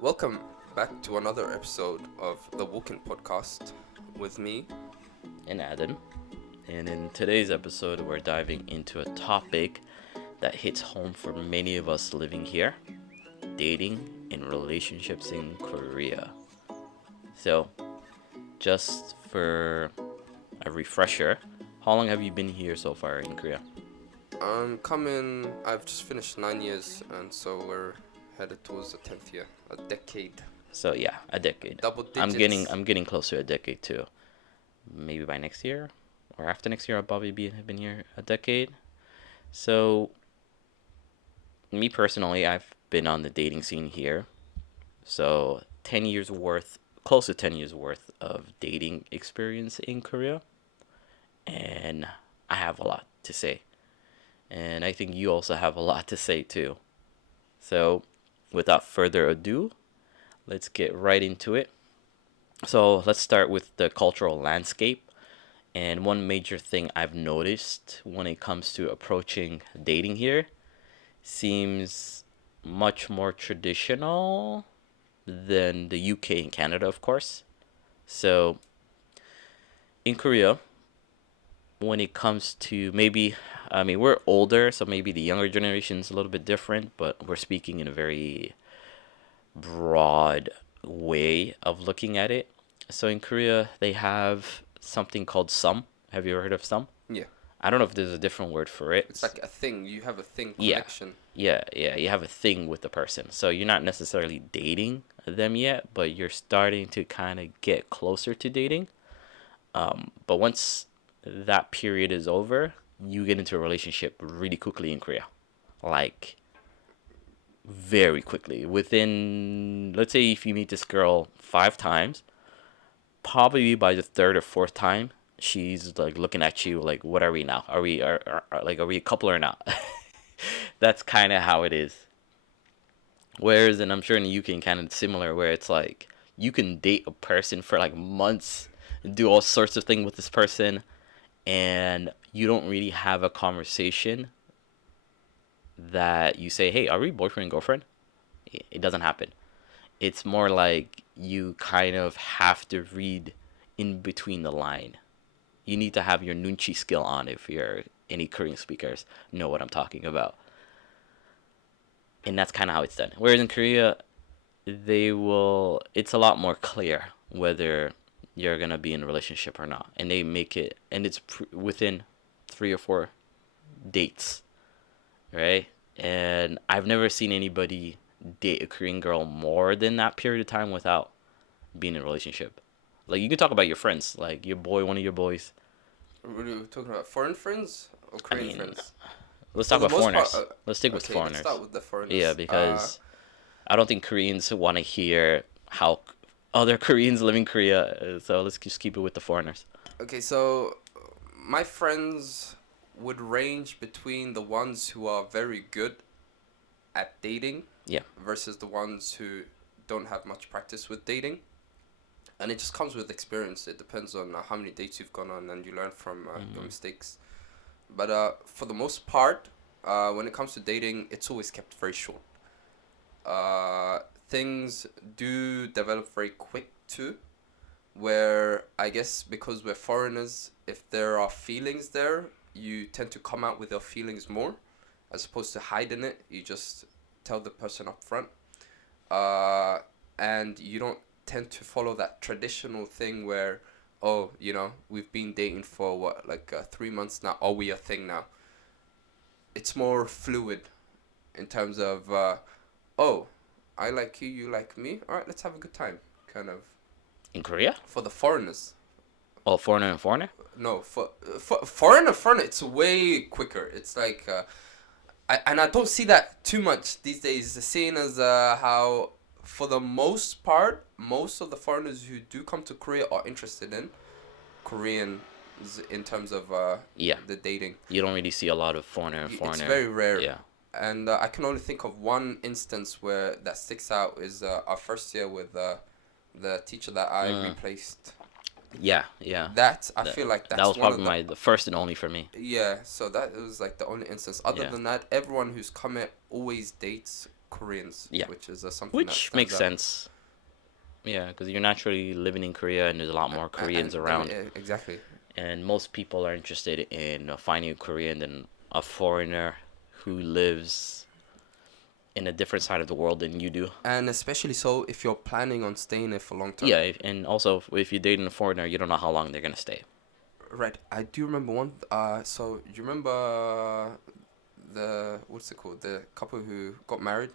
Welcome back to another episode of the Woken Podcast with me. And Adam. And in today's episode, we're diving into a topic that hits home for many of us living here: dating and relationships in Korea. So, just for a refresher, how long have you been here so far in Korea? I've just finished 9 years, and so we're headed towards the 10th year, a decade. So yeah, a decade. Double digits. I'm getting close to a decade too. Maybe by next year or after next year, I'll probably have been here a decade. So me personally, I've been on the dating scene here. So 10 years worth, close to 10 years worth of dating experience in Korea. And I have a lot to say. And I think you also have a lot to say too. So without further ado, let's get right into it. So let's start with the cultural landscape. And one major thing I've noticed when it comes to approaching dating here seems much more traditional than the UK and Canada, of course. So in Korea, when it comes to we're older, so maybe the younger generation's a little bit different, but we're speaking in a very broad way of looking at it. So in Korea, they have something called sum. Have you ever heard of sum? Yeah, I don't know if there's a different word for it. it's like a thing. You have a thing Yeah. connection. Yeah. You have a thing with the person. So you're not necessarily dating them yet, but you're starting to kind of get closer to dating. But once that period is over, you get into a relationship really quickly in Korea. Like, very quickly. Within, let's say, if you meet this girl 5 times, probably by the third or fourth time, she's like looking at you like, "What are we now? Are we a couple or not?" That's kind of how it is. Whereas, and I'm sure in the UK and Canada, it's similar, where it's like you can date a person for like months, do all sorts of things with this person, and you don't really have a conversation that you say, "Hey, are we boyfriend and girlfriend?" It doesn't happen. It's more like you kind of have to read in between the line. You need to have your nunchi skill on if you're any Korean speakers know what I'm talking about. And that's kind of how it's done. Whereas in Korea, it's a lot more clear whether you're going to be in a relationship or not. And they make it, and it's within 3 or 4 dates, right? And I've never seen anybody date a Korean girl more than that period of time without being in a relationship. Like, you can talk about your friends, like your boy, one of your boys. Are we talking about foreign friends or I Korean mean, friends? let's For talk the about most part, foreigners. Let's stick with okay, let's foreigners. start with the foreigners. Yeah, because I don't think Koreans want to hear how other Koreans live in Korea. So let's just keep it with the foreigners. Okay, so my friends would range between the ones who are very good at dating Yeah. versus the ones who don't have much practice with dating. And it just comes with experience. It depends on how many dates you've gone on, and you learn from your mistakes. But for the most part, when it comes to dating, it's always kept very short. Things do develop very quick too, where I guess because we're foreigners, if there are feelings there, you tend to come out with your feelings more, as opposed to hiding it. You just tell the person up front, and you don't tend to follow that traditional thing where, oh, we've been dating for what, like 3 months now. Are we a thing now? It's more fluid in terms of, oh, I like you, you like me. All right, let's have a good time, kind of. In Korea? For the foreigners. Oh, foreigner and foreigner? No, for foreigner, it's way quicker. It's like, I don't see that too much these days. Seeing as how, for the most part, most of the foreigners who do come to Korea are interested in Koreans in terms of Yeah. the dating. You don't really see a lot of foreigner and foreigner. It's very rare. Yeah. And I can only think of one instance where that sticks out is our first year with the teacher that I replaced. Yeah. I feel like that's that was one of probably the first and only for me. Yeah, so that was like the only instance. Other Yeah. than that, everyone who's come here always dates Koreans. Yeah. Which is something that Which stands makes out. sense. Yeah, because you're naturally living in Korea and there's a lot more Koreans around. Exactly. And most people are interested in finding a Korean than a foreigner who lives in a different side of the world than you do. And especially so if you're planning on staying there for long term. Yeah, and also if you're dating a foreigner, you don't know how long they're gonna stay. Right. I do remember one. So you remember the what's it called? The couple who got married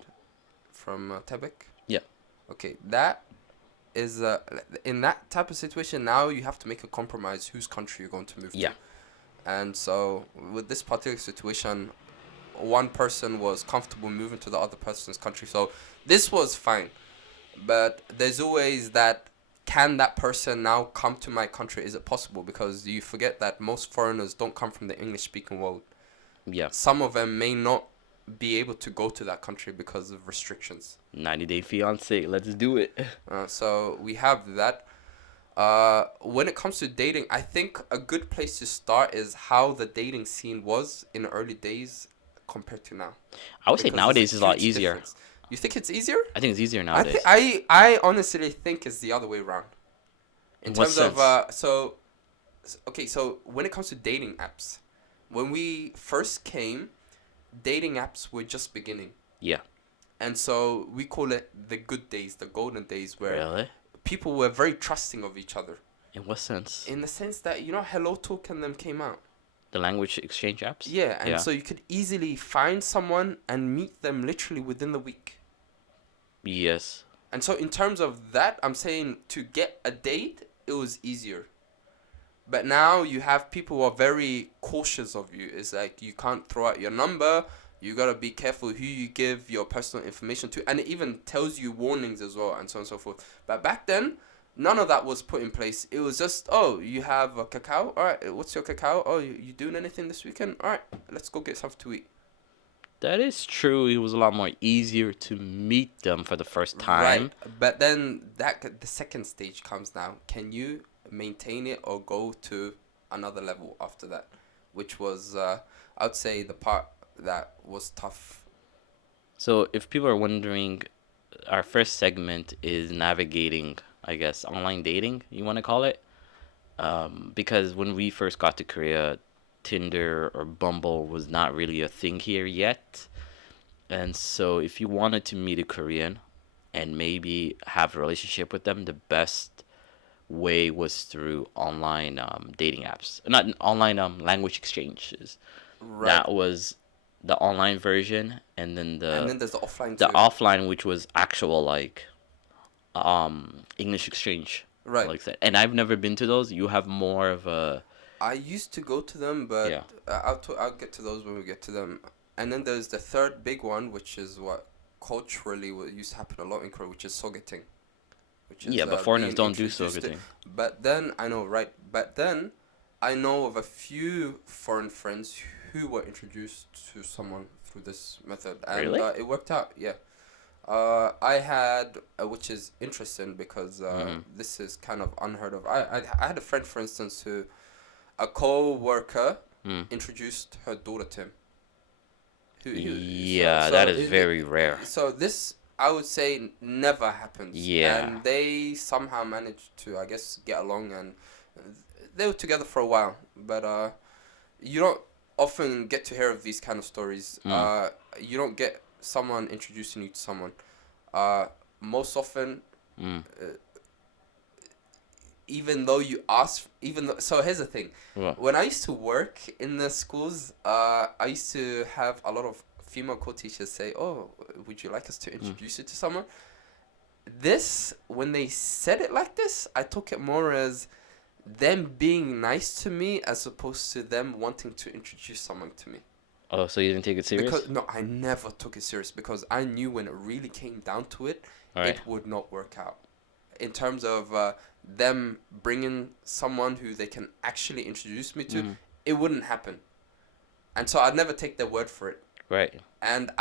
from Tebek. Yeah. Okay, that is in that type of situation. Now you have to make a compromise whose country you're going to move Yeah. to. And so with this particular situation, one person was comfortable moving to the other person's country, so this was fine. But there's always that, can that person now come to my country? Is it possible? Because you forget that most foreigners don't come from the English speaking world. Yeah. Some of them may not be able to go to that country because of restrictions. 90-Day Fiance, let's do it. So we have that. When it comes to dating, I think a good place to start is how the dating scene was in the early days compared to now. I would say Because nowadays there's is a lot huge easier. difference. You think it's easier? I think it's easier I nowadays. I honestly think it's the other way around. In what terms of sense? so when it comes to dating apps, when we first came, dating apps were just beginning. Yeah. And so we call it the good days, the golden days, where Really? people were very trusting of each other. In what sense? In the sense that, Hello Talk and them came out. The language exchange apps? Yeah, and Yeah. so you could easily find someone and meet them literally within the week. Yes. And so in terms of that, I'm saying to get a date, it was easier. But now you have people who are very cautious of you. It's like you can't throw out your number. You got to be careful who you give your personal information to. And it even tells you warnings as well and so on and so forth. But back then, none of that was put in place. It was just, oh, you have a cacao? All right, what's your cacao? Oh, you doing anything this weekend? All right, let's go get something to eat. That is true. It was a lot more easier to meet them for the first time. Right. But then the second stage comes now. Can you maintain it or go to another level after that? Which was, I'd say, the part that was tough. So if people are wondering, our first segment is navigating, I guess, online dating, you want to call it. Because when we first got to Korea, Tinder or Bumble was not really a thing here yet. And so if you wanted to meet a Korean and maybe have a relationship with them, the best way was through online dating apps. Not online language exchanges. Right. That was the online version, and then And then there's the offline the too. offline, which was actual like English exchange. Right. Like that. And I've never been to those. You have more of a I used to go to them, but Yeah. I'll get to those when we get to them. And then there's the third big one, which is what culturally what used to happen a lot in Korea, which is sogeting. Which is, yeah, but foreigners being don't do introduced to- sogeting. But then I know, right? But then I know of a few foreign friends who were introduced to someone through this method, and Really? it worked out. Yeah. I had, which is interesting because this is kind of unheard of. I had a friend, for instance, who a co-worker introduced her daughter to him. Yeah, that is very rare. So this, I would say, never happens. Yeah. And they somehow managed to, I guess, get along, and they were together for a while. But you don't often get to hear of these kind of stories. You don't get someone introducing you to someone. Most often, even though you ask, so here's the thing. What? When I used to work in the schools, I used to have a lot of female co-teachers say, "Oh, would you like us to introduce you to someone?" This, when they said it like this, I took it more as them being nice to me as opposed to them wanting to introduce someone to me. Oh, so you didn't take it serious? Because no, I never took it serious because I knew when it really came down to it, Right. it would not work out. In terms of them bringing someone who they can actually introduce me to, it wouldn't happen. And so I'd never take their word for it. Right. And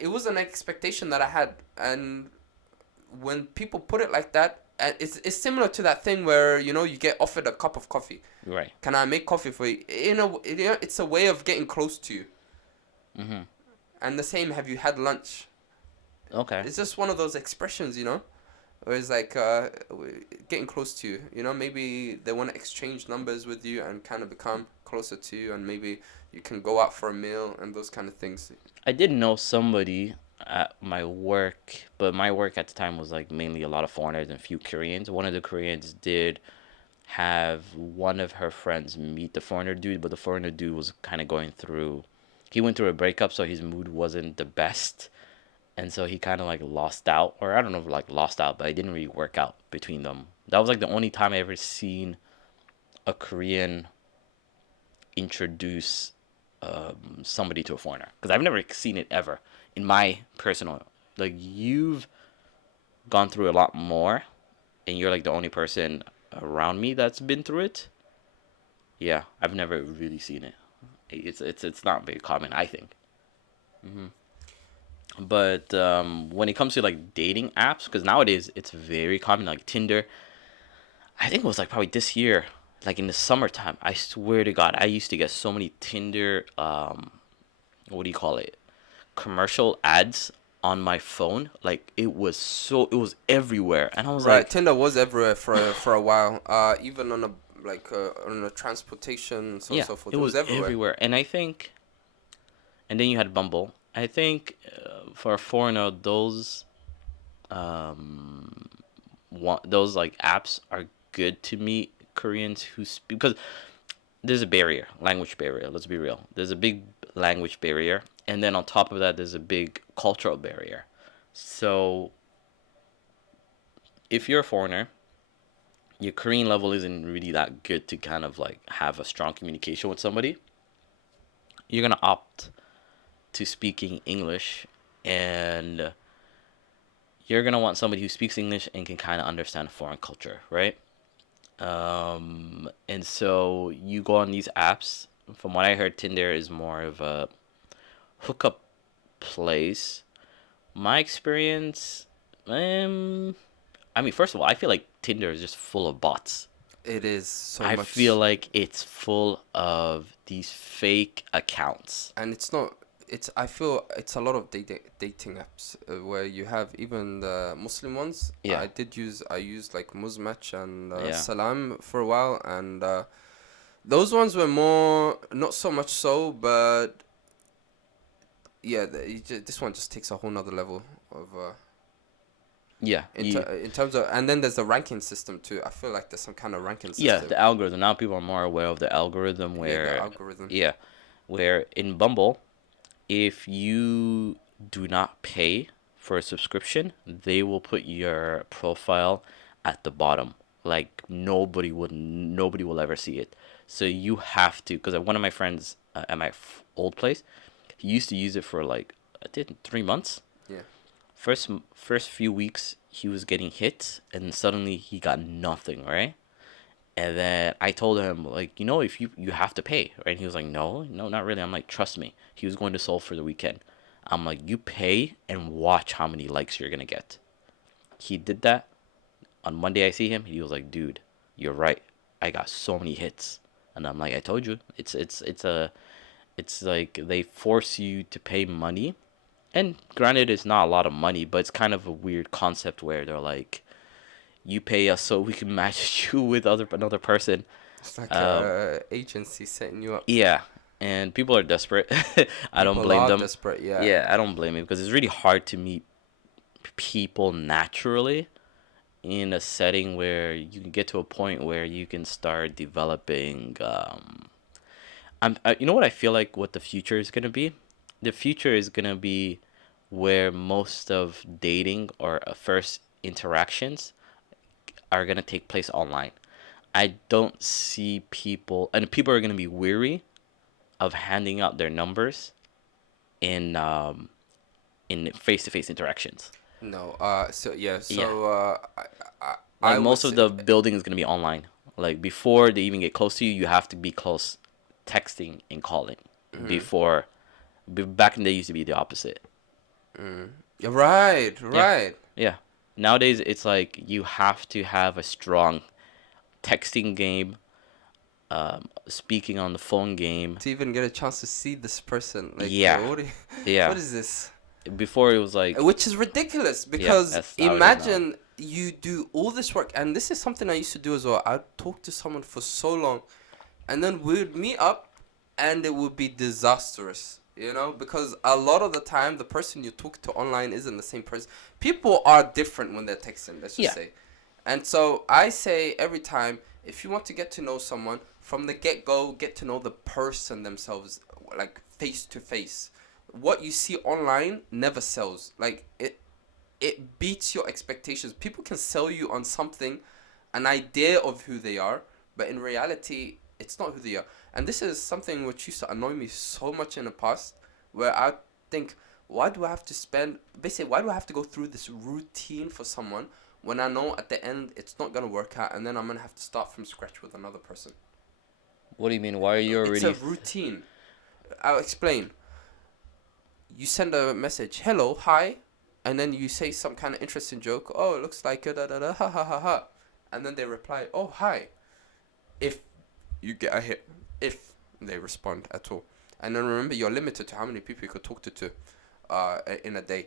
it was an expectation that I had. And when people put it like that, and it's similar to that thing where, you get offered a cup of coffee. Right. Can I make coffee for you? It's a way of getting close to you. And the same, have you had lunch? Okay. It's just one of those expressions, where it's like getting close to you. Maybe they want to exchange numbers with you and kind of become closer to you, and maybe you can go out for a meal and those kind of things. I did know somebody at my work, but my work at the time was like mainly a lot of foreigners and few Koreans. One of the Koreans did have one of her friends meet the foreigner dude, but the foreigner dude was kind of going through. He went through a breakup, so his mood wasn't the best, and so he kind of like lost out, or I don't know if like lost out, but it didn't really work out between them. That was like the only time I ever seen a Korean introduce somebody to a foreigner, because I've never seen it ever in my personal. Like you've gone through a lot more, and you're like the only person around me that's been through it. Yeah, I've never really seen it. It's not very common, I think. But when it comes to like dating apps, because nowadays it's very common, like Tinder. I think it was like probably this year, like in the summertime. I swear to God, I used to get so many Tinder. What do you call it? Commercial ads on my phone. Like it was everywhere, and I was Right, like, Tinder was everywhere for a while. Even on a like on a transportation, so on and yeah, so forth. it It was was everywhere. everywhere. And I think, and then you had Bumble. I think for a foreigner, um, those like apps are good to meet Koreans who speak, because there's a barrier, language barrier. Let's be real. There's a big language barrier, and then on top of that, there's a big cultural barrier. So if you're a foreigner, your Korean level isn't really that good to kind of like have a strong communication with somebody. You're gonna opt to speaking English, and you're gonna want somebody who speaks English and can kind of understand foreign culture, right? And so you go on these apps. From what I heard, Tinder is more of a hookup place. My experience, I mean, first of all, I feel like Tinder is just full of bots. It is so I feel much, like it's full of these fake accounts. and it's not. It's I feel it's a lot of dating apps where you have even the Muslim ones. Yeah, I used like Muzmatch and yeah, Salam for a while, and those ones were more not so much so, but yeah, this one just takes a whole nother level of yeah. in terms of, and then there's the ranking system too. I feel like there's some kind of ranking Yeah, system. the algorithm. Now people are more aware of the algorithm Yeah, the where, algorithm. yeah, where in Bumble, if you do not pay for a subscription, they will put your profile at the bottom. Like nobody will ever see it. So you have to, because one of my friends at my old place, he used to use it for like I did 3 months. Yeah. First few weeks he was getting hits, and suddenly he got nothing, right? And then I told him, like, if you have to pay, right? And he was like, no, no, not really. I'm like, trust me. He was going to Seoul for the weekend. I'm like, you pay and watch how many likes you're gonna get. He did that. On Monday I see him. He was like, dude, you're right. I got so many hits. And I'm like, I told you. It's like they force you to pay money. And granted, it's not a lot of money, but it's kind of a weird concept where they're like, you pay us so we can match you with another person. It's like Um, a agency setting you up. yeah, and people are desperate. I don't People blame are them. desperate. Yeah. Yeah, I don't blame it, because it's really hard to meet people naturally in a setting where you can get to a point where you can start developing. You know what I feel like what the future is gonna be? The future is gonna be where most of dating or first interactions are gonna take place online. I don't see people, and people are gonna be weary of handing out their numbers in in face to face interactions. No. So yeah. Yeah, So I like would most of say. the building is gonna be online. Like before they even get close to you, you have to be close, texting and calling. Mhm. Before, back in the day, used to be the opposite. Yeah, right. Yeah, Right. yeah. Nowadays, it's like you have to have a strong texting game, speaking on the phone game. To even get a chance to see this person, like, Yeah, what? yeah. What is this? Before it was like, which is ridiculous yeah, because that's how it is now. imagine you do all this work, and this is something I used to do as well. I'd talk to someone for so long, and then we'd meet up, and it would be disastrous, you know, because a lot of the time the person you talk to online isn't the same person. People are different when they're texting, let's just Yeah. say. And so I say every time, if you want to get to know someone from the get-go, get to know the person themselves, like face to face. What you see online never sells. Like it beats your expectations. People can sell you on something, an idea of who they are, but in reality, it's not who they are. And this is something which used to annoy me so much in the past, where I think, why do I have to spend, basically, why do I have to go through this routine for someone when I know at the end it's not going to work out, and then I'm going to have to start from scratch with another person? what do you mean? Why are you It's already? a routine. I'll explain. You send a message, hello, hi, and then you say some kind of interesting joke. Oh, it looks like a da da da ha ha ha ha, and then they reply, oh hi. If you get a hit, if they respond at all, and then remember you're limited to how many people you could talk to, in a day,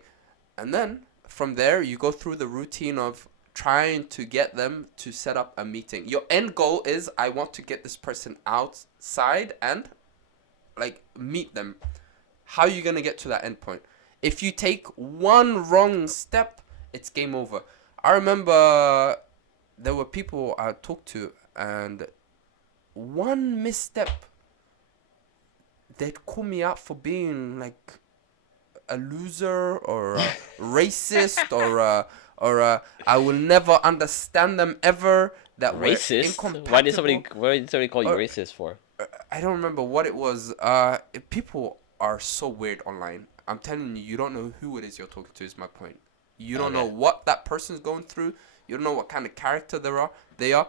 and then from there you go through the routine of trying to get them to set up a meeting. Your end goal is I want to get this person outside and like meet them. How are you gonna get to that end point? If you take one wrong step, it's game over. I remember there were people I talked to, and one misstep, they'd call me out for being like a loser or a racist or I will never understand them ever. That we're Racist? incompatible. Why did somebody call you Or- racist for? I don't remember what it was. People are so weird online. I'm telling you, you don't know who it is you're talking to. Is my point. You don't know Okay. what that person's going through. You don't know what kind of character they are.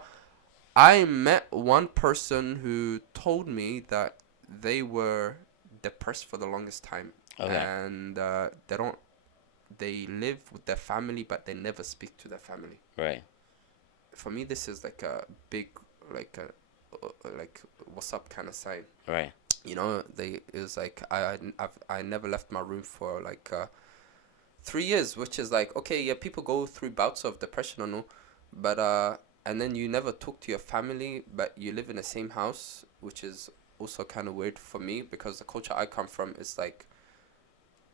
I met one person who told me that they were depressed for the longest time, Okay. and they live with their family, but they never speak to their family. Right. For me, this is like a big, like what's up kind of sign. Right. You know, it was like I never left my room for like 3 years, which is like, okay, yeah, people go through bouts of depression or no, but and then you never talk to your family, but you live in the same house, which is also kind of weird for me because the culture I come from is like,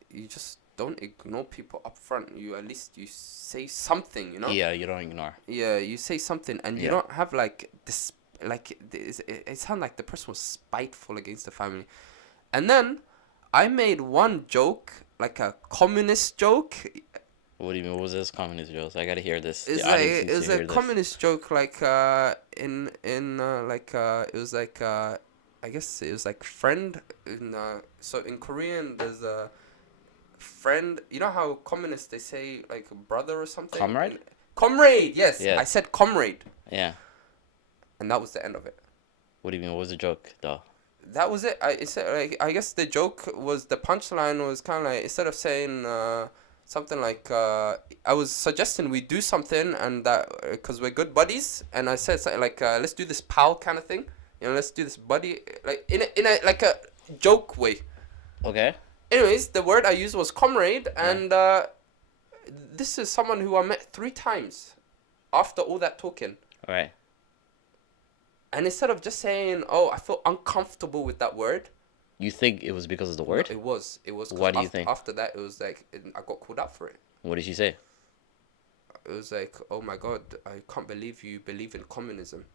you just don't ignore people up front. You at least you say something, you know. Yeah, you don't ignore. Yeah, you say something, and you Yeah. don't have like this. Like it sounded like the person was spiteful against the family, and then I made one joke, like a communist joke. What do you mean? What was this communist jokes? I gotta hear this. It's The like audience it needs was to a hear this. communist joke, like it was like I guess it was like friend in so in Korean there's a friend. You know how communists they say like brother or something. Comrade? Comrade, yes. Yes. I said comrade, Yeah. and that was the end of it. What do you mean? What was the joke though? That was it. I guess the joke was the punchline was kind of like instead of saying something like I was suggesting we do something and that because we're good buddies, and I said something like let's do this pal kind of thing. You know, let's do this buddy like in a like a joke way. Okay. Anyways, the word I used was comrade, and this is someone who I met 3 times after all that talking. All right. And instead of just saying, "Oh, I feel uncomfortable with that word," You think it was because of the no, word? it was. 'Cause Why do you think? After that, it was like I got called out for it. What did she say? It was like, "Oh my God, I can't believe you believe in communism."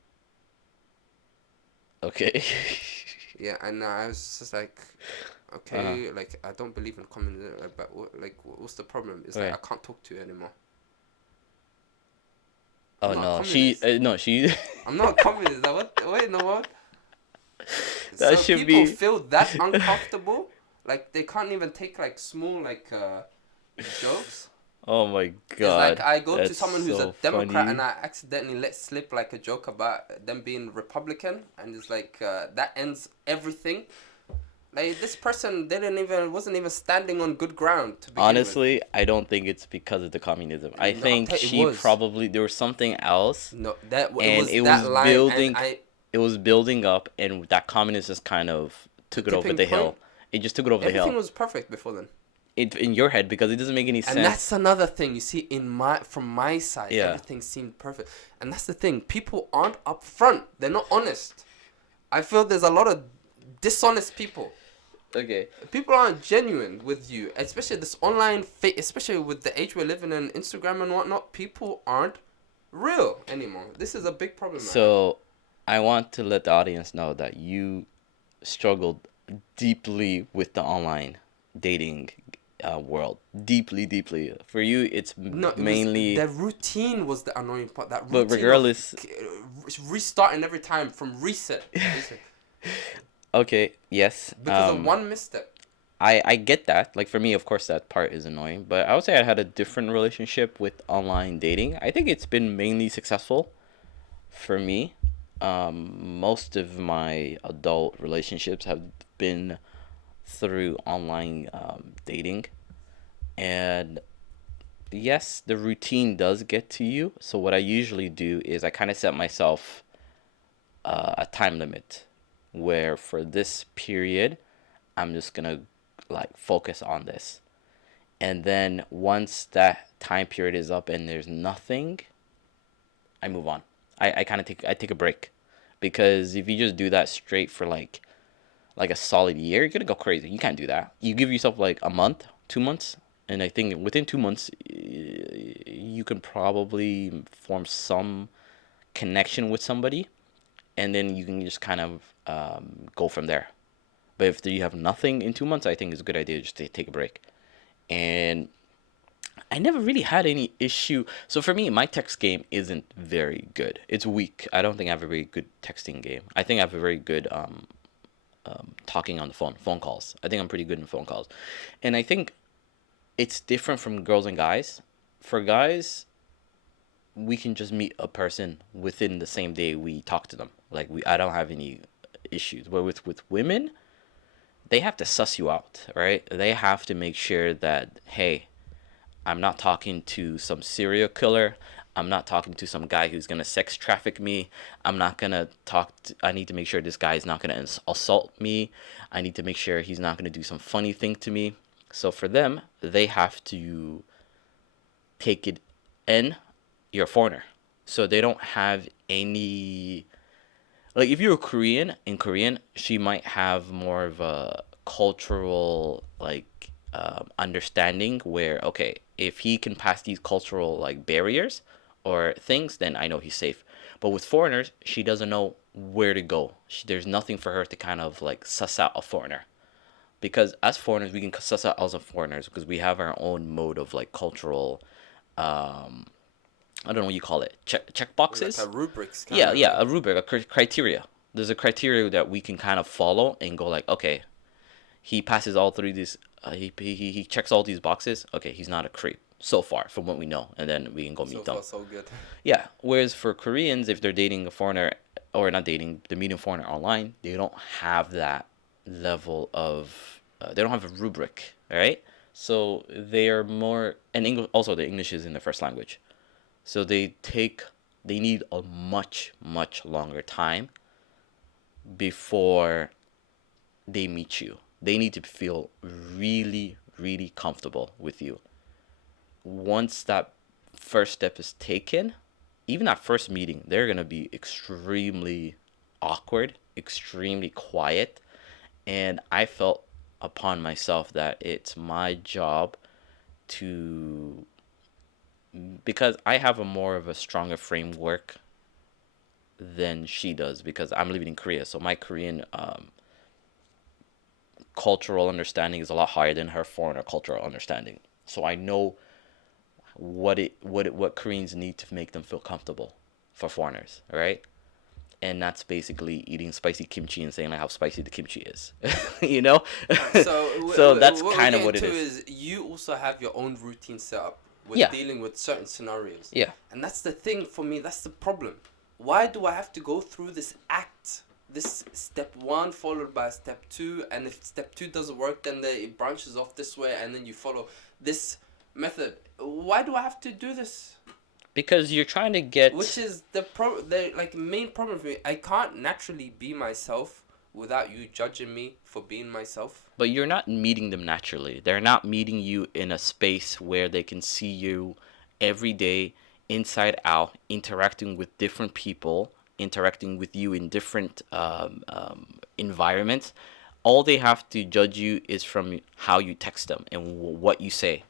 Okay. Yeah, and I was just like, "Okay, like I don't believe in communism, but what's the problem? It's like Right. I can't talk to you anymore. Oh I'm not no, a she communist. no she. I'm not a communist. What? Wait, no what? That So should people be- feel that uncomfortable, like they can't even take like small jokes. Oh my It's god. like I go to that's someone who's so a Democrat funny. and I accidentally let slip like a joke about them being Republican, and it's like that ends everything. Like this person wasn't even standing on good ground to begin with. Honestly, I don't think it's because of the communism. I No, think it she was. probably there was something else. No, that And it that was line, building- and It was building up, and that communist just kind of took it over tipping the hill. point? It just took it over the everything hill. was perfect before then. in your head because it doesn't make any sense. And that's another thing. You see, from my side, Yeah. everything seemed perfect. And that's the thing. People aren't upfront. They're not honest. I feel there's a lot of dishonest people. Okay. People aren't genuine with you, especially this online especially with the age we're living in, Instagram and whatnot. People aren't real anymore. This is a big problem. So, I want to let the audience know that you struggled deeply with the online dating world. Deeply. For you, it's No, mainly. The routine was the annoying part. That But routine regardless. of restarting every time from reset. Okay, yes. Because of one misstep. I get that. Like for me, of course, that part is annoying. But I would say I had a different relationship with online dating. I think it's been mainly successful for me. Most of my adult relationships have been through online dating. And yes, the routine does get to you. So what I usually do is I kind of set myself a time limit where for this period, I'm just gonna like focus on this. And then once that time period is up and there's nothing, I move on. I kind of take a break, because if you just do that straight for like a solid year, you're gonna go crazy. You can't do that. You give yourself like a month, 2 months, and I think within 2 months, you can probably form some connection with somebody, and then you can just kind of go from there. But if you have nothing in 2 months, I think it's a good idea just to take a break. And I never really had any issue. So for me, my text game isn't very good. It's weak. I don't think I have a very good texting game. I think I have a very good talking on the phone calls. I think I'm pretty good in phone calls. And I think it's different from girls and guys. For guys, we can just meet a person within the same day we talk to them. Like I don't have any issues. But with women, they have to suss you out, right? They have to make sure that, hey, I'm not talking to some serial killer. I'm not talking to some guy who's gonna sex traffic me. I'm not gonna I need to make sure this guy is not gonna assault me. I need to make sure he's not gonna do some funny thing to me. So for them, they have to take it in. You're a foreigner, so they don't have any. Like if you're a Korean, in Korean, she might have more of a cultural like understanding where, okay, if he can pass these cultural like barriers or things, then I know he's safe. But with foreigners, she doesn't know where to go. There's nothing for her to kind of like suss out a foreigner, because as foreigners we can suss out other foreigners because we have our own mode of like cultural. I don't know what you call it. Check boxes. Like a rubrics. Yeah, a rubric, a criteria. There's a criteria that we can kind of follow and go like, okay, he passes all through these. He checks all these boxes. Okay, he's not a creep so far from what we know, and then we can go meet them. So good. Yeah. Whereas for Koreans, if they're dating a foreigner or not dating, they're meeting a foreigner online, they don't have that level of. They don't have a rubric, right? So they are more, and English. Also, the English is in their first language. So they need a much longer time before they meet you. They need to feel really comfortable with you. Once that first step is taken, even that first meeting, they're going to be extremely awkward, extremely quiet. And I felt upon myself that it's my job to, because I have a more of a stronger framework than she does, because I'm living in Korea, so my Korean cultural understanding is a lot higher than her foreigner cultural understanding. So I know what Koreans need to make them feel comfortable for foreigners, right? And that's basically eating spicy kimchi and saying like how spicy the kimchi is, you know. So that's kind of what it is. You also have your own routine set up with dealing with certain scenarios. Yeah. And that's the thing for me. That's the problem. Why do I have to go through this act? This step 1 followed by step 2, and if step 2 doesn't work, then it branches off this way, and then you follow this method. Why do I have to do this? Because you're trying to get... Which is the main problem for me. I can't naturally be myself without you judging me for being myself. But you're not meeting them naturally. They're not meeting you in a space where they can see you every day, inside out, interacting with different people, interacting with you in different environments. All they have to judge you is from how you text them and what you say.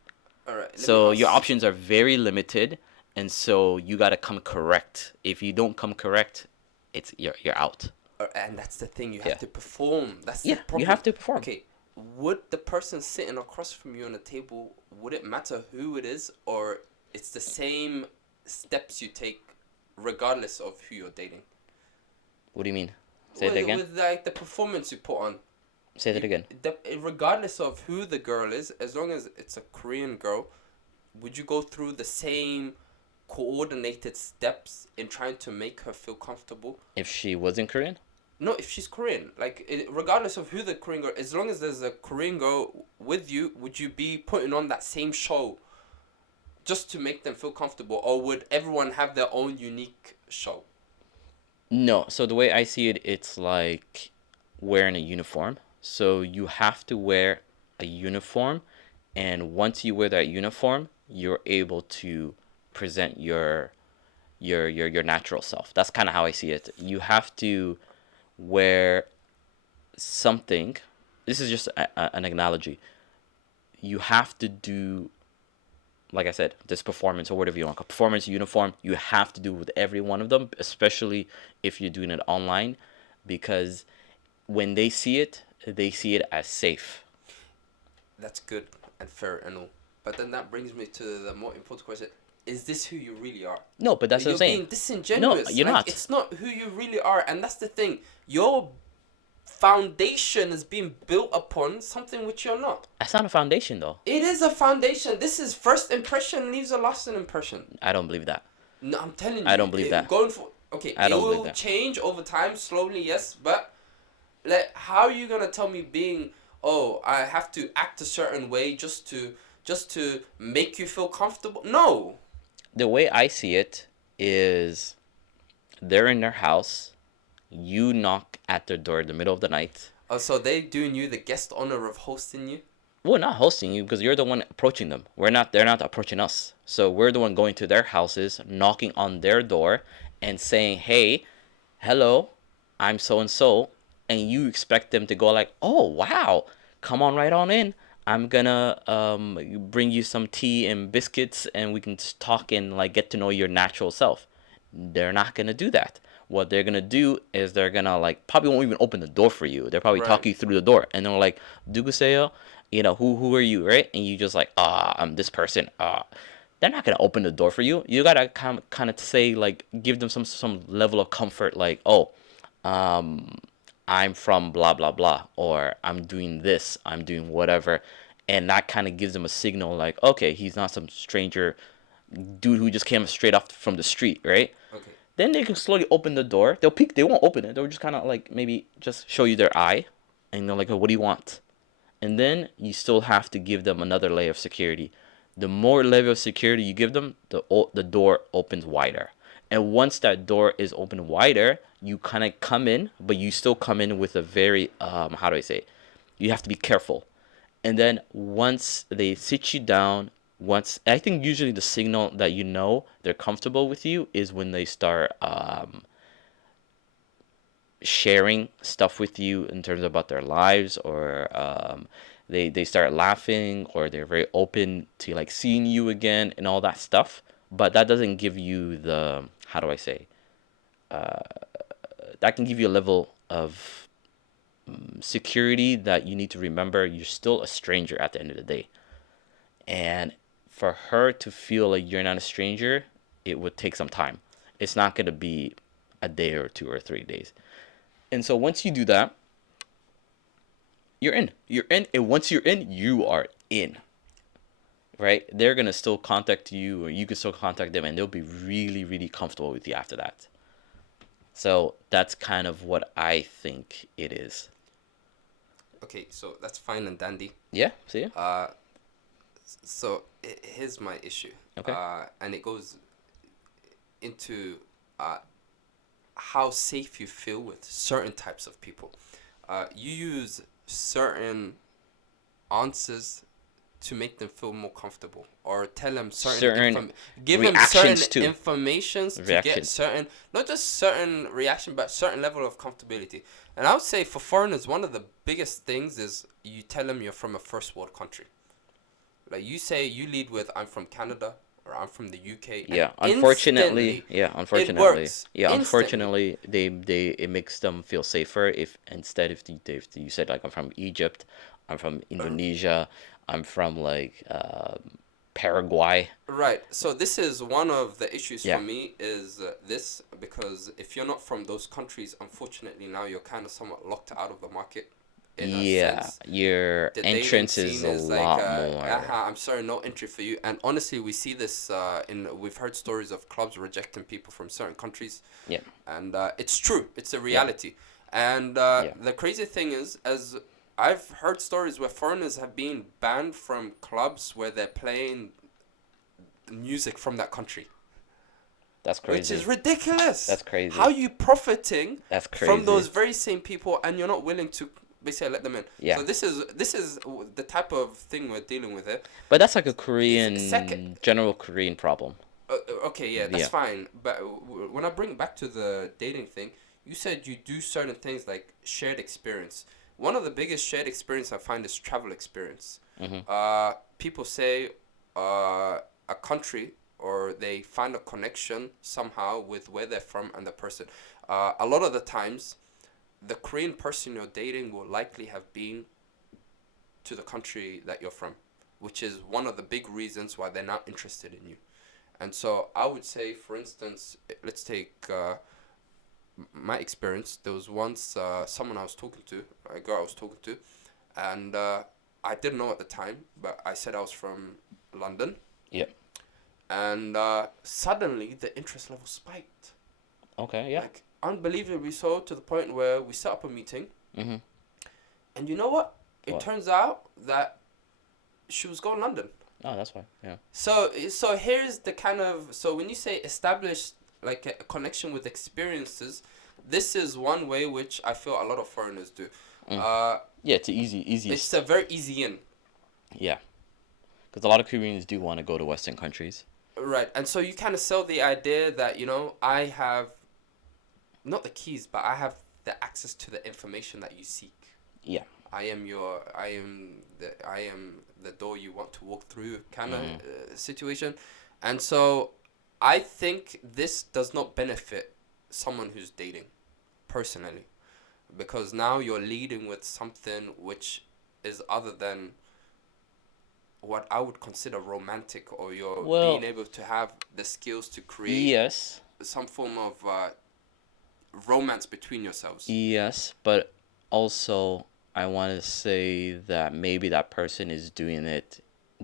All right. Let me So your ask. options are very limited, and so you gotta come correct. If you don't come correct, it's you're out. And that's the thing. You Yeah. have to perform. That's the Yeah, problem. you have to perform. Okay. Would the person sitting across from you on the table, would it matter who it is, or it's the same steps you take regardless of who you're dating? What do you mean? Say it again. With like the performance you put on. Say that again. Regardless of who the girl is, as long as it's a Korean girl, would you go through the same coordinated steps in trying to make her feel comfortable? If she wasn't Korean? No, if she's Korean, like regardless of who the Korean girl, as long as there's a Korean girl with you, would you be putting on that same show just to make them feel comfortable, or would everyone have their own unique show? No. So the way I see it, it's like wearing a uniform. So you have to wear a uniform, and once you wear that uniform, you're able to present your natural self. That's kind of how I see it. You have to wear something. This is just an analogy. You have to do, like I said, this performance or whatever you want, a performance uniform. You have to do with every one of them, especially if you're doing it online, because when they see it as safe. That's good and fair and all. But then that brings me to the more important question. Is this who you really are? No, but that's what You're I'm saying. being disingenuous. No, you're like, not. It's not who you really are. And that's the thing. Your foundation is being built upon something which you're not. That's not a foundation, though. It is a foundation. This is first impression leaves a lasting impression. I don't believe that. No, I'm telling you. I don't believe that. Going for okay, I don't it believe will that. change over time, slowly, yes. But like, how are you gonna tell me being? Oh, I have to act a certain way just to make you feel comfortable? No. The way I see it is they're in their house, you knock at their door in the middle of the night. Oh, so they doing you the guest honor of hosting you? Well, not hosting you because you're the one approaching them. They're not approaching us. So we're the one going to their houses, knocking on their door and saying, "Hey, hello, I'm so and so." And you expect them to go like, "Oh, wow. Come on right on in. I'm gonna bring you some tea and biscuits and we can just talk and like get to know your natural self." They're not gonna do that. What they're gonna do is they're gonna like probably won't even open the door for you. They'll probably talk Right. you through the door and they're like, "Duguseyo, who are you, right?" And you just like, I'm this person." They're not gonna open the door for you. You gotta kind of say like, give them some level of comfort, like, "Oh, um, I'm from blah blah blah," or "I'm doing this, I'm doing whatever," and that kind of gives them a signal like, okay, he's not some stranger dude who just came straight off from the street, right? Okay. Then they can slowly open the door. They'll peek. They won't open it. They'll just kind of like maybe just show you their eye, and they're like, "Oh, what do you want?" And then you still have to give them another layer of security. The more level of security you give them, the door opens wider. And once that door is open wider, you kind of come in, but you still come in with a very how do I say it? You have to be careful. And then once they sit you down, once I think usually the signal that you know they're comfortable with you is when they start sharing stuff with you in terms about their lives, or they start laughing, or they're very open to like seeing you again and all that stuff. But that doesn't give you the, how do I say, that can give you a level of security that you need to remember you're still a stranger at the end of the day. And for her to feel like you're not a stranger, it would take some time. It's not going to be a day or 2 or 3 days. And so once you do that, you're in. You're in. And once you're in, you are in. Right? They're going to still contact you, or you can still contact them, and they'll be really, really comfortable with you after that. So that's kind of what I think it is. Okay, so that's fine and dandy. Yeah? See? So here's my issue. Okay. And it goes into how safe you feel with certain types of people. you use certain answers to make them feel more comfortable, or tell them Certain give them certain reactions too. informations to get Reactions. certain, not just certain reaction, but certain level of comfortability. And I would say for foreigners, one of the biggest things is you tell them you're from a first world country. Like you say, you lead with "I'm from Canada" or "I'm from the UK," and Yeah, unfortunately, instantly it unfortunately, works. yeah, Instantly. unfortunately, they it makes them feel safer if instead if you said like I'm from Egypt, I'm from Indonesia, I'm from like Paraguay. Right. So this is one of the issues for Yeah, me is this, because if you're not from those countries, unfortunately now you're kind of somewhat locked out of the market in a yeah, sense. your The dating entrance is scene a is like, lot more. I'm sorry, no entry for you. And honestly, we see this we've heard stories of clubs rejecting people from certain countries, Yeah, and it's true. It's a yeah, reality. And yeah. the crazy thing is, as I've heard stories where foreigners have been banned from clubs where they're playing music from that country, That's which crazy. is ridiculous. That's crazy. How you profiting That's from crazy. those very same people, and you're not willing to basically let them in? Yeah, So this is the type of thing we're dealing with here. but that's like a It's second. General Korean problem. Okay, yeah, that's Yeah. fine. But when I bring back to the dating thing, you said you do certain things like shared experience. One of the biggest shared experience I find is travel experience. Mhm. People say a country, or they find a connection somehow with where they're from and the person. A lot of the times, the Korean person you're dating will likely have been to the country that you're from, which is one of the big reasons why they're not interested in you. And so I would say, for instance, let's take my experience. There was once someone I was talking to, a girl I was talking to, and I didn't know at the time, but I said I was from London, Yeah. and suddenly the interest level spiked, Okay. Yeah. like unbelievably so, to the point where we set up a meeting, Mhm. and you know what? It What? turns out that she was going to London. Oh, that's fine. Yeah. So here's the kind of, so when you say establish like a connection with experiences, this is one way which I feel a lot of foreigners do. Mm. Uh, Yeah. It's it's easiest. a very easy in, Yeah. Because a lot of Koreans do want to go to Western countries. right? And so you kind of sell the idea that, I have not the keys, but I have the access to the information that you seek. Yeah. I am the door you want to walk through, kind of Mhm. situation. And so I think this does not benefit someone who's dating, personally, because now you're leading with something which is other than what I would consider romantic, or you're being Well, able to have the skills to create yes. some form of romance between yourselves. Yes, but also I want to say that maybe that person is doing it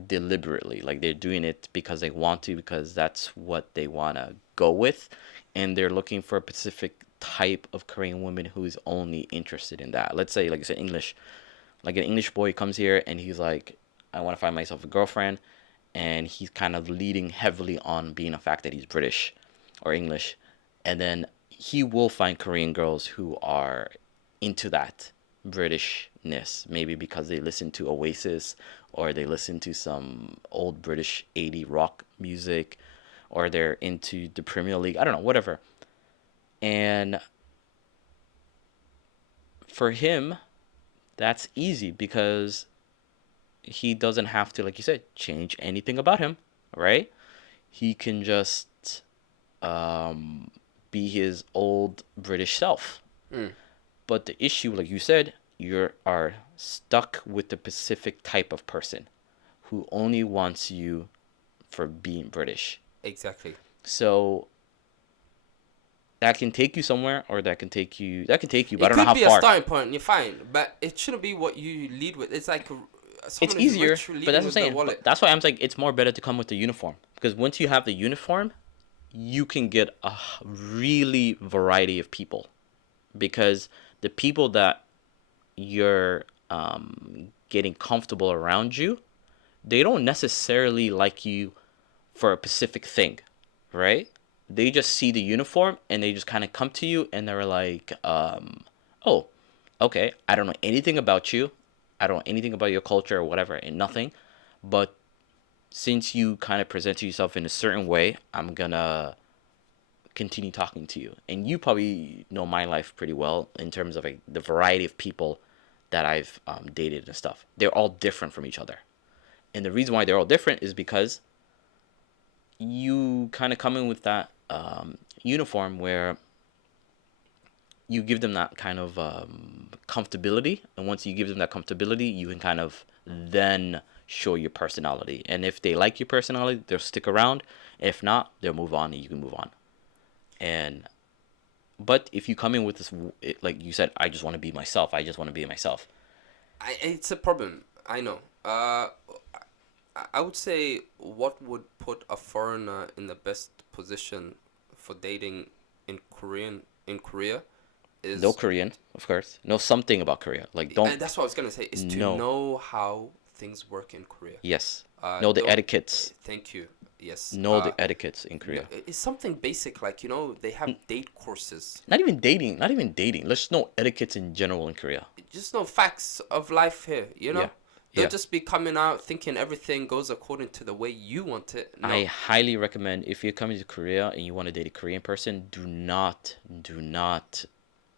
deliberately. Like they're doing it because they want to, because that's what they want to go with. And they're looking for a specific type of Korean woman who's only interested in that. Let's say, like you said, English. Like an English boy comes here and he's like, I want to find myself a girlfriend. And he's kind of leading heavily on being a fact that he's British or English. And then he will find Korean girls who are into that Britishness, maybe because they listen to Oasis or they listen to some old British 80 rock music or they're into the Premier League. I don't know, whatever. And for him, that's easy because he doesn't have to, like you said, change anything about him, right? He can just um, be his old British self. Mm, But the issue, like you said, you are stuck with the specific type of person who only wants you for being British. exactly. So that can take you somewhere, or that can take you, but I It don't know could how be a far. starting point, and you're fine, but it shouldn't be what you lead with. It's like It's someone who's easier, rich but leading that's what I'm with the saying. wallet. But that's why I'm saying it's more better to come with the uniform, because once you have the uniform, you can get a really variety of people, because the people that you're getting comfortable around you, they don't necessarily like you for a specific thing, right? They just see the uniform and they just kind of come to you and they're like, oh, okay, I don't know anything about you, I don't know anything about your culture or whatever, and nothing, but since you kind of present yourself in a certain way, I'm gonna continue talking to you. And you probably know my life pretty well in terms of like the variety of people that I've dated and stuff. They're all different from each other. And the reason why they're all different is because you kind of come in with that uniform where you give them that kind of comfortability. And once you give them that comfortability, you can kind of then show your personality. And if they like your personality, they'll stick around. If not, they'll move on and you can move on. And but if you come in with this, like you said, I just want to be myself. I just want to be myself. It's a problem. I know. I would say what would put a foreigner in the best position for dating in Korea No is Korean, of course. Know something about Korea. Like and don't that's what I was gonna say is to know. know how things work in Korea. Yes. Know the Don't etiquettes. thank you. Yes. Know the etiquettes in Korea. It's something basic like they have date courses. Not even dating. Not even dating. Let's know etiquettes in general in Korea. Just know facts of life here. Yeah. Don't Yeah. just be coming out thinking everything goes according to the way you want it. No. I highly recommend if you're coming to Korea and you want to date a Korean person, do not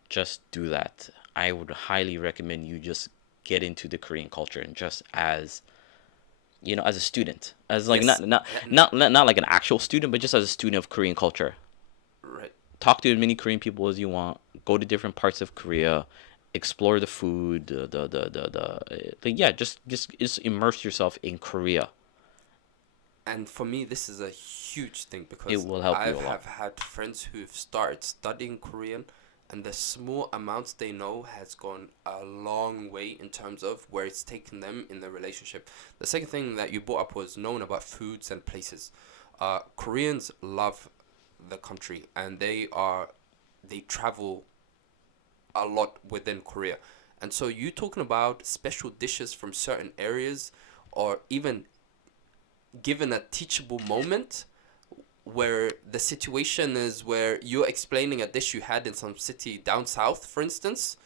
just do that. I would highly recommend you just get into the Korean culture and just as as a student, as like Yes. not like an actual student, but just as a student of Korean culture. Right. Talk to as many Korean people as you want. Go to different parts of Korea, explore the food, yeah, just immerse yourself in Korea. And for me, this is a huge thing because It will help I you a lot. have had friends who've started studying Korean, and the small amounts they know has gone a long way in terms of where it's taken them in the relationship. The second thing that you brought up was knowing about foods and places. Koreans love the country, and they travel a lot within Korea. And so you talking about special dishes from certain areas, or even given a teachable moment where the situation is where you're explaining a dish you had in some city down south, for instance,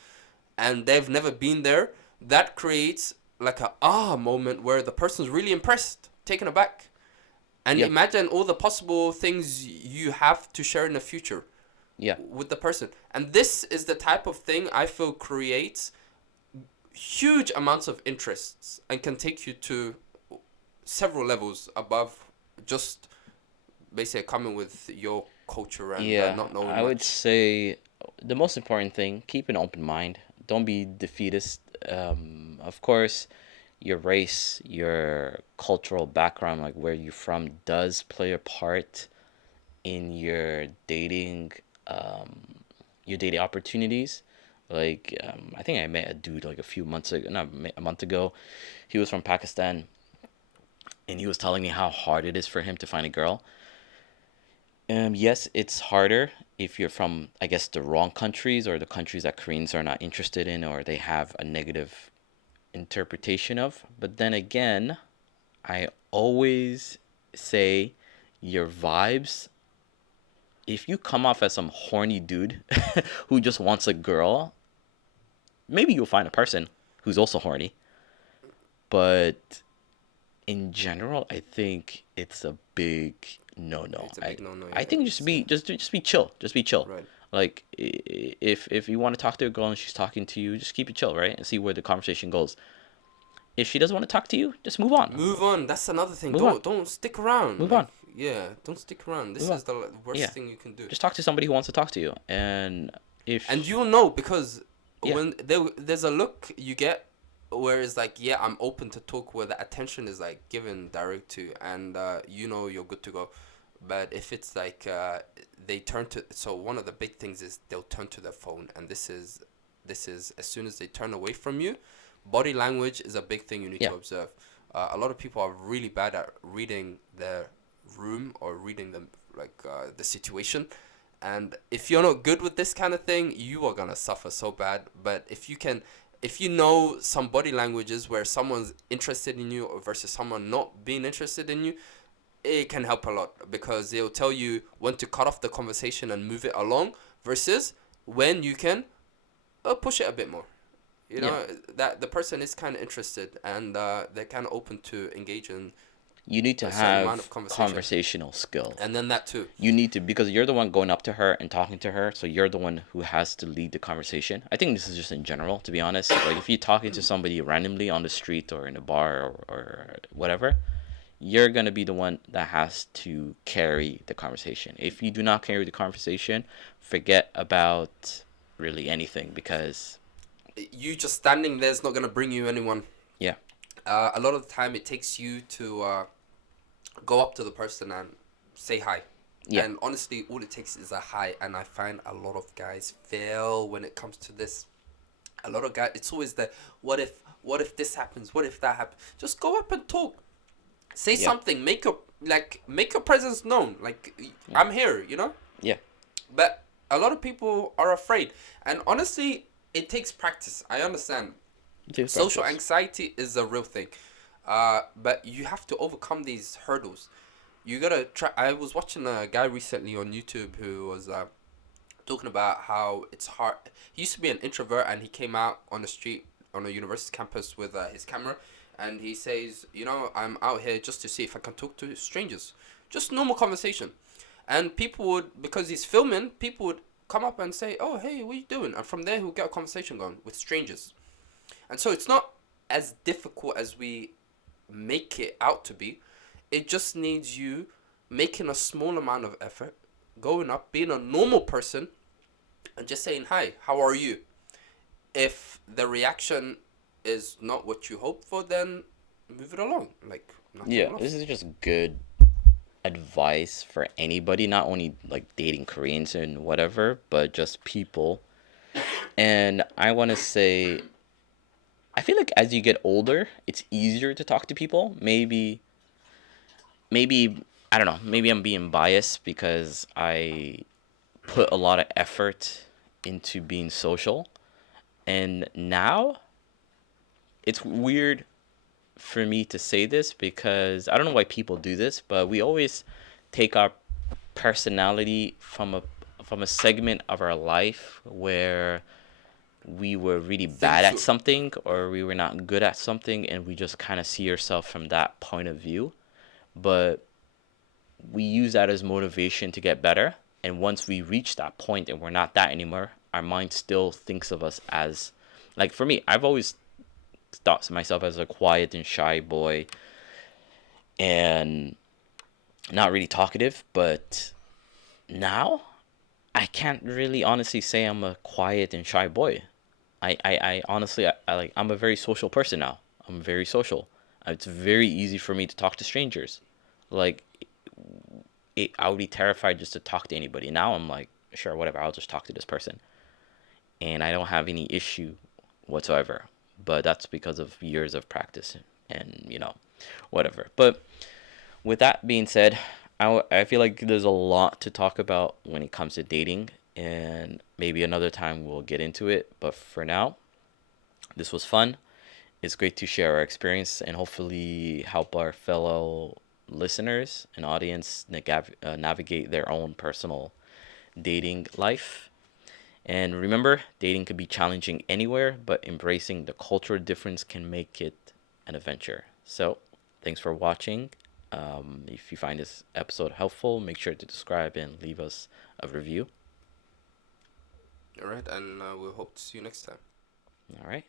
and they've never been there, that creates like a moment where the person's really impressed, taken aback. And Yeah. imagine all the possible things you have to share in the future Yeah. with the person. And this is the type of thing I feel creates huge amounts of interests and can take you to several levels above just basically coming with your culture and Yeah, not knowing I would much. say the most important thing, keep an open mind. Don't be defeatist. Of course, your race, your cultural background, like where you're from, does play a part in your dating opportunities. Like, I think I met a dude like a few months ago, not a month ago. He was from Pakistan, and he was telling me how hard it is for him to find a girl. Yes, it's harder if you're from, I guess, the wrong countries or the countries that Koreans are not interested in or they have a negative interpretation of. But then again, I always say your vibes, if you come off as some horny dude who just wants a girl, maybe you'll find a person who's also horny. But in general, I think it's a big no. It's a big no-no, I yeah, think just be just be chill. Just be chill. Right. Like if you want to talk to a girl and she's talking to you, just keep it chill, right? And see where the conversation goes. If she doesn't want to talk to you, just move on. Move on. That's another thing. Move on. Don't stick around. Move Like, on. Yeah, don't stick around. This Move is the worst Yeah. thing you can do. Just talk to somebody who wants to talk to you. And if And you'll know because Yeah. when there's a look you get where it's like, yeah, I'm open to talk, where the attention is like given direct to, and you're good to go. But if it's like they turn to, so one of the big things is they'll turn to their phone, and this is as soon as they turn away from you, body language is a big thing you need Yeah. to observe. A lot of people are really bad at reading their room or reading them the situation. And if you're not good with this kind of thing, you are gonna suffer so bad. But if you know some body languages where someone's interested in you versus someone not being interested in you, it can help a lot because they'll tell you when to cut off the conversation and move it along versus when you can push it a bit more. You Yeah. know that the person is kind of interested, and they're kind of open to engage in You need to a certain amount of have conversation, conversational skill. and then that too. You need to, because you're the one going up to her and talking to her, so you're the one who has to lead the conversation. I think this is just in general, to be honest. Like if you're talking to somebody randomly on the street or in a bar or whatever, you're gonna be the one that has to carry the conversation. If you do not carry the conversation, forget about really anything, because You just standing there is not gonna bring you anyone. yeah, A lot of the time, it takes you to go up to the person and say hi. yeah, And honestly, all it takes is a hi. And I find a lot of guys fail when it comes to this. A lot of guys, it's always the what if this happens? What if that happens? Just go up and talk. Say yeah, something. Make your presence known. Like I'm here, you know. yeah. But a lot of people are afraid, and honestly, it takes practice. I understand. Just Social practice. anxiety is a real thing, but you have to overcome these hurdles. You gotta try. I was watching a guy recently on YouTube who was talking about how it's hard. He used to be an introvert, and he came out on the street on a university campus with his camera, and he says, you know, I'm out here just to see if I can talk to strangers, just normal conversation, and people would, because he's filming, people would come up and say, oh hey, what you doing? And from there he'll get a conversation going with strangers. And so it's not as difficult as we make it out to be. It just needs you making a small amount of effort, going up, being a normal person, and just saying, hi, how are you? If the reaction is not what you hope for, then move it along. Like, Yeah, nothing this lost. is just good advice for anybody, not only like dating Koreans and whatever, but just people. And I want to say, I feel like as you get older, it's easier to talk to people. Maybe, I don't know, maybe I'm being biased because I put a lot of effort into being social. And now it's weird for me to say this because I don't know why people do this, but we always take our personality from a segment of our life where we were really bad Things at you, something or we were not good at something, and we just kind of see ourselves from that point of view. But we use that as motivation to get better. And once we reach that point and we're not that anymore, our mind still thinks of us as, like for me, I've always thought of myself as a quiet and shy boy and not really talkative. But now I can't really honestly say I'm a quiet and shy boy. I honestly, I'm a very social person now. I'm very social. It's very easy for me to talk to strangers. Like, I would be terrified just to talk to anybody. Now I'm like, sure, whatever, I'll just talk to this person. And I don't have any issue whatsoever. But that's because of years of practice and, whatever. But with that being said, I feel like there's a lot to talk about when it comes to dating. And maybe another time we'll get into it. But for now, this was fun. It's great to share our experience and hopefully help our fellow listeners and audience navigate their own personal dating life. And remember, dating could be challenging anywhere, but embracing the cultural difference can make it an adventure. So, thanks for watching. If you find this episode helpful, make sure to subscribe and leave us a review. all right, and we'll hope to see you next time. All right.